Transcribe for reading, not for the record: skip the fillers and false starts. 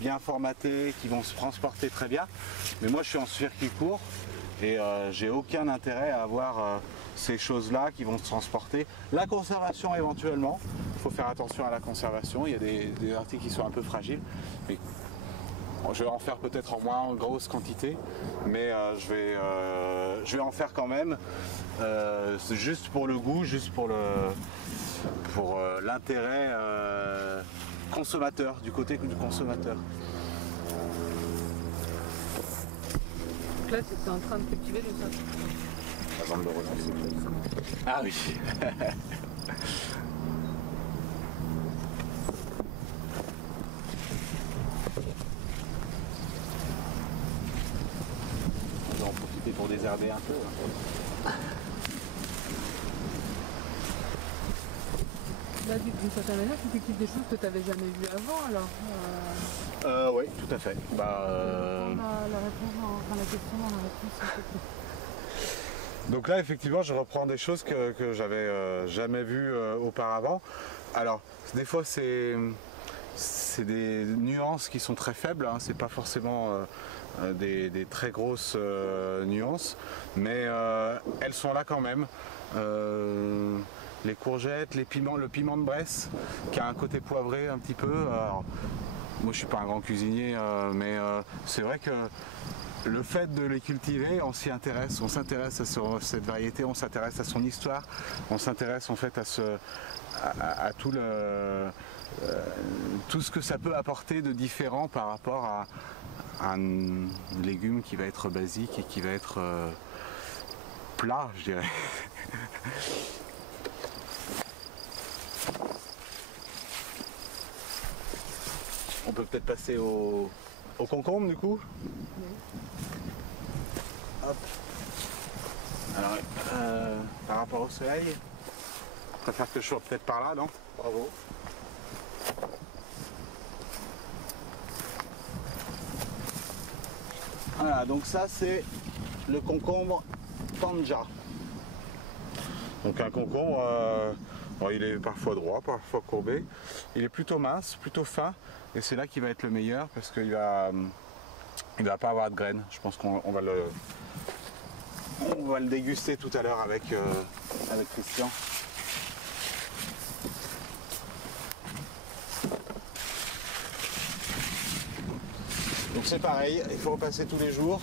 bien formatés, qui vont se transporter très bien. Mais moi je suis en circuit court et j'ai aucun intérêt à avoir ces choses-là qui vont se transporter. La conservation éventuellement, il faut faire attention à la conservation, il y a des articles qui sont un peu fragiles. Mais je vais en faire peut-être en moins grosse quantité, mais je vais en faire quand même, juste pour le goût, juste pour l'intérêt consommateur, du côté du consommateur. Donc là, tu es en train de cultiver le sable. Avant de le relancer. Ah oui. On va en profiter pour désherber un peu. Là, d'une certaine manière, tu cultives des choses que tu n'avais jamais vues avant, alors Oui, tout à fait. la réponse, enfin la question dans la réponse. Donc là, effectivement, je reprends des choses que j'avais jamais vues auparavant. Alors, des fois, c'est des nuances qui sont très faibles, hein. C'est pas forcément des très grosses nuances, mais elles sont là quand même. Les courgettes, les piments, le piment de Bresse qui a un côté poivré un petit peu. Alors, moi je suis pas un grand cuisinier, mais c'est vrai que le fait de les cultiver, on s'y intéresse, on s'intéresse à cette variété, on s'intéresse à son histoire, on s'intéresse en fait à tout ce que ça peut apporter de différent par rapport à un légume qui va être basique et qui va être plat, je dirais. On peut peut-être passer au concombre du coup. Oui. Hop. Alors, par rapport au soleil, je préfère que je sois peut-être par là, non? Bravo. Voilà, donc ça c'est le concombre Tanja. Donc un concombre, bon, il est parfois droit, parfois courbé. Il est plutôt mince, plutôt fin, et c'est là qu'il va être le meilleur parce qu'il va pas avoir de graines. Je pense qu'on va le déguster tout à l'heure avec Christian. Donc c'est pareil, il faut repasser tous les jours.